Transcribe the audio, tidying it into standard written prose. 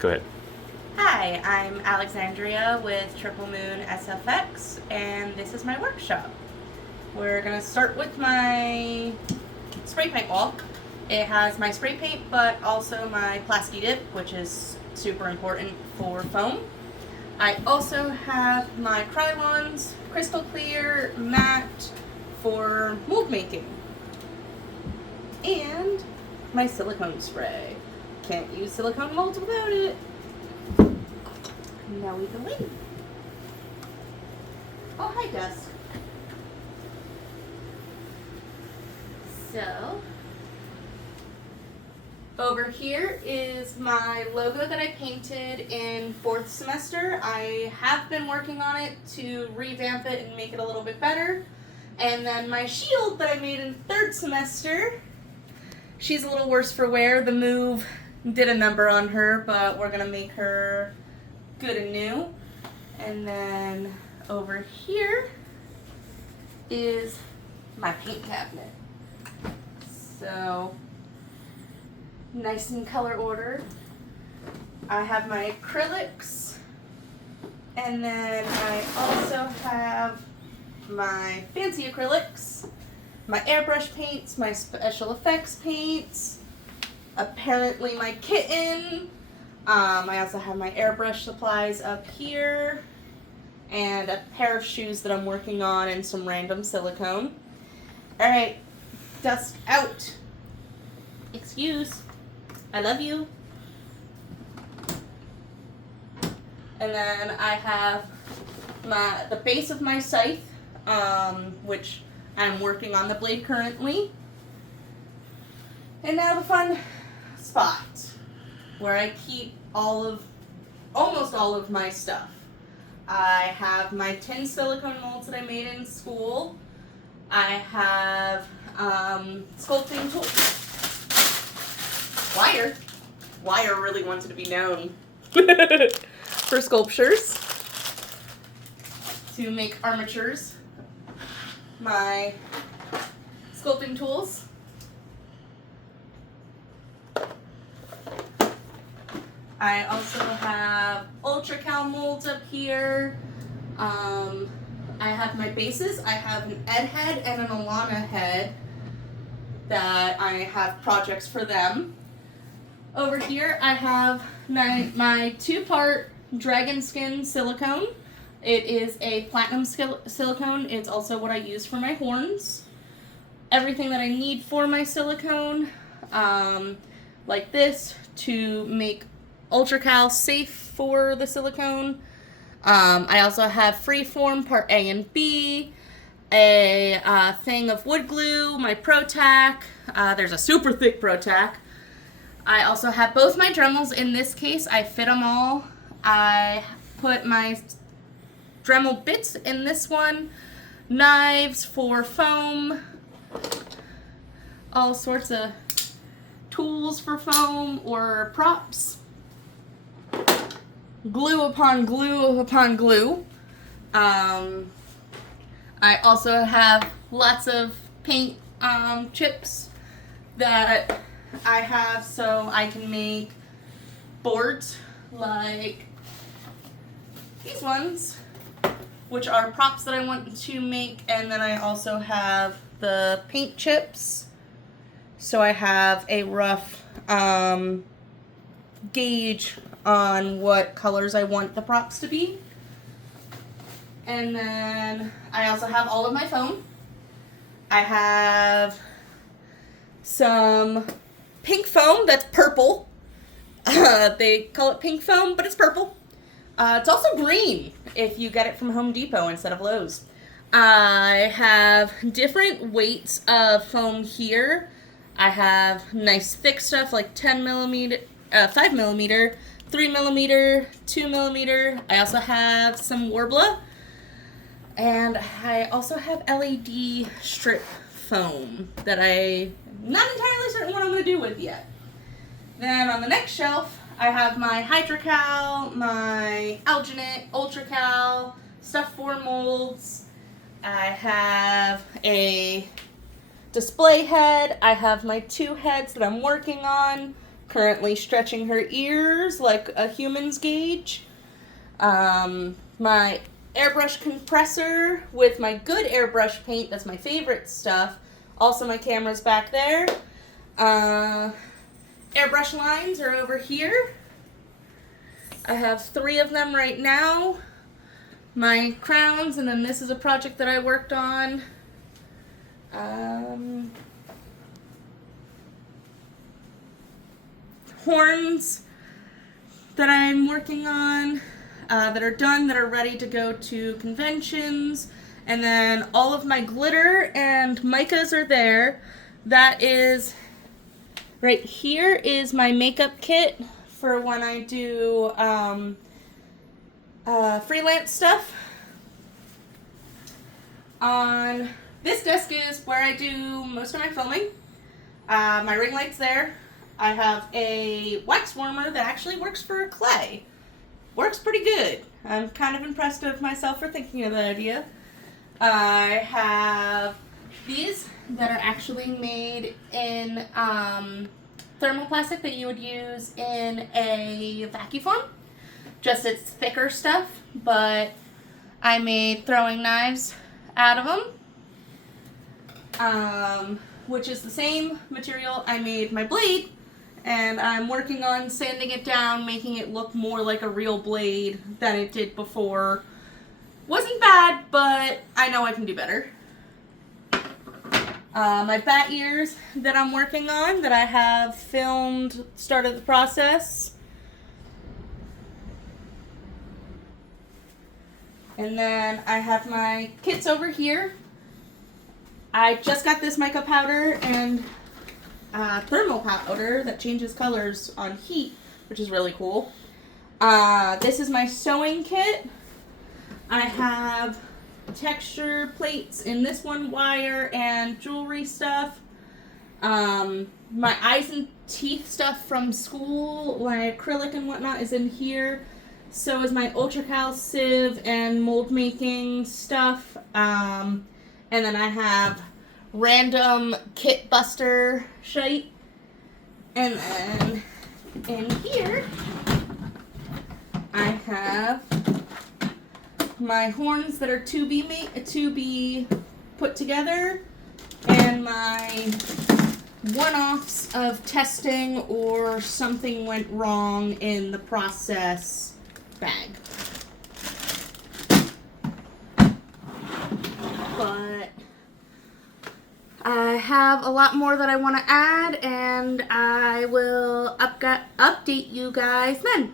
Go ahead. Hi, I'm Alexandria with TripleMoonSFX, and this is my workshop. We're gonna start with my spray paint wall. It has my spray paint, but also my Plasti dip, which is super important for foam. I also have my Krylons crystal clear matte for mold making, and my silicone spray. Can't use silicone molds without it. Now we go in. Oh, hi, Dusk. So, over here is my logo that I painted in 4th semester. I have been working on it to revamp it and make it a little bit better. And then my shield that I made in 3rd semester, she's a little worse for wear. The move did a number on her, but we're going to make her good and new. And then over here is my paint cabinet. So, nice in color order. I have my acrylics, and then I also have my fancy acrylics, my airbrush paints, my special effects paints, apparently my kitten. I also have my airbrush supplies up here, and a pair of shoes that I'm working on, and some random silicone. Alright, dust out. Excuse. I love you. And then I have the base of my scythe, which I'm working on the blade currently. And now the fun spot, where I keep almost all of my stuff. I have my tin silicone molds that I made in school. I have sculpting tools. Wire really wanted to be known for sculptures, to make armatures. My sculpting tools. I also have Ultra Cal molds up here. I have my bases. I have an Ed head and an Alana head that I have projects for them. Over here I have my 2-part dragon skin silicone. It is a platinum silicone. It's also what I use for my horns. Everything that I need for my silicone, like this, to make Ultra Cal safe for the silicone. I also have Freeform Part A and B, a thing of wood glue, my Pro Tack. There's a super thick Pro Tack. I also have both my Dremels. In this case, I fit them all. I put my Dremel bits in this one, knives for foam, all sorts of tools for foam or props. Glue upon glue upon glue. I also have lots of paint chips that I have so I can make boards like these ones, which are props that I want to make, and then I also have the paint chips, so I have a rough gauge on what colors I want the props to be. And then I also have all of my foam. I have some pink foam that's purple. They call it pink foam, but it's purple. It's also green if you get it from Home Depot instead of Lowe's. I have different weights of foam here. I have nice thick stuff like 10 millimeter, 5 millimeter, 3 millimeter, 2 millimeter. I also have some Warbler. And I also have LED strip foam that I'm not entirely certain what I'm going to do with yet. Then on the next shelf, I have my Hydrocal, my Alginate, Ultracal, stuff for molds. I have a display head. I have my 2 heads that I'm working on currently stretching her ears like a human's gauge. My airbrush compressor with my good airbrush paint, that's my favorite stuff. Also my camera's back there. Airbrush lines are over here. I have 3 of them right now. My crowns, and then this is a project that I worked on. Horns that I'm working on, that are done, that are ready to go to conventions. And then all of my glitter and micas are there. That is, right here is my makeup kit for when I do freelance stuff. On this desk is where I do most of my filming. My ring light's there. I have a wax warmer that actually works for clay. Works pretty good. I'm kind of impressed with myself for thinking of the idea. I have these that are actually made in thermoplastic that you would use in a vacuum form. Just it's thicker stuff, but I made throwing knives out of them, which is the same material I made my blade, and I'm working on sanding it down, making it look more like a real blade than it did before. Wasn't bad, but I know I can do better. My bat ears that I'm working on, that I have filmed, started the process. And then I have my kits over here. I just got this mica powder and thermal powder that changes colors on heat, which is really cool. This is my sewing kit. I have texture plates in this one, wire and jewelry stuff. My eyes and teeth stuff from school, my acrylic and whatnot, is in here. So is my ultracal sieve and mold making stuff. And then I have random kit buster shite. And then in here I have my horns that are to be put together, and my one-offs of testing or something went wrong in the process bag. But I have a lot more that I want to add, and I will update you guys then.